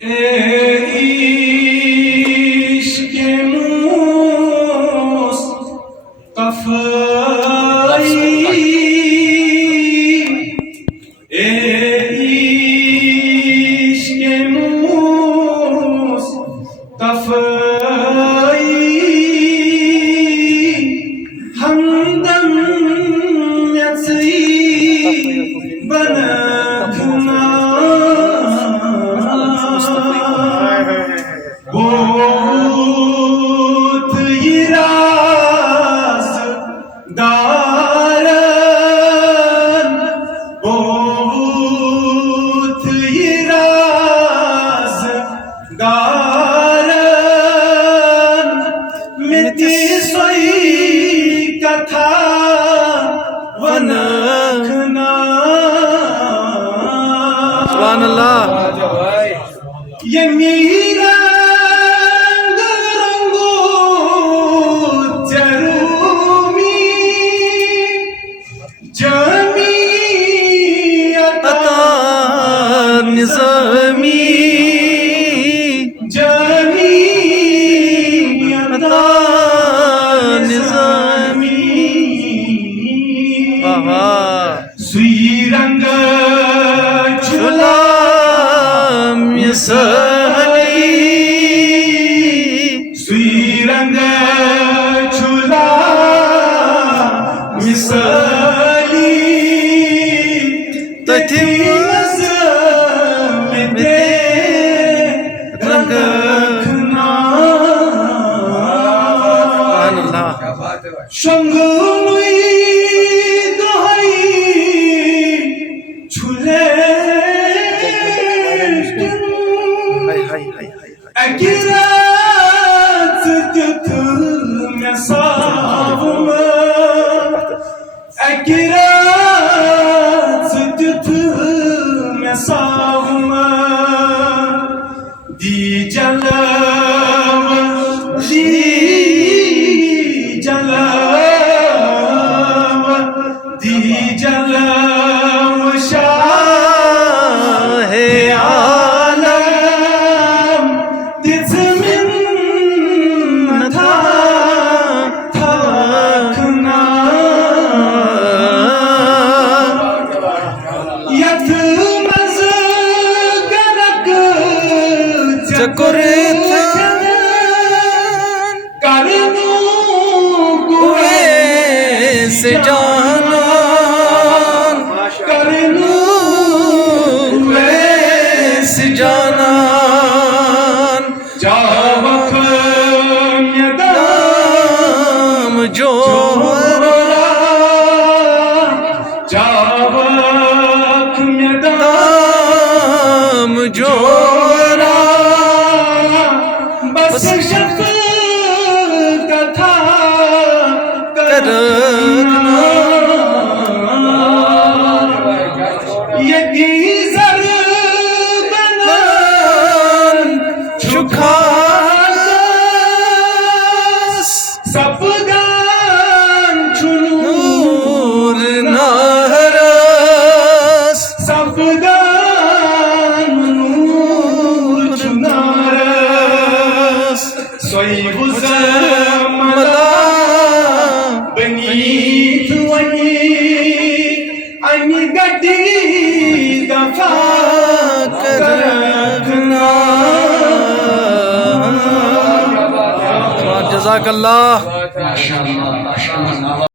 ishqe Mustafaie, ishqe Mustafaie, hamdam yatsi banakna. बहुत ही राज़दारन, बहुत ही राज़दारन, मिटी सोई कथा वनखना। सुभान अल्लाह। ये मीरा निज़ामी जामी अता निज़ामी सुई रंग चुला मिसाली, सुई रंग चुला मिसाली तथी Şangılıyı dahi çüleştim, Ekirat tutum yasavımı, Ekirat tutum yasavımı, Di jalava, di jalava, di jalava şah-e alam, dizmin tha thakna. Yatmaz garak çakurthan, karnu से जानान करनू से जानान जावक दाम जोरा जावक दाम जोरा बस शफ कथा रखना। ये गीज़र बनन छुखास सपदान छुनूर नारस सपदान नूर छुनारस सोई बुज़मला beneath ani gadi dafa karna. जज़ाकल्लाह। माशाअल्लाह माशाअल्लाह।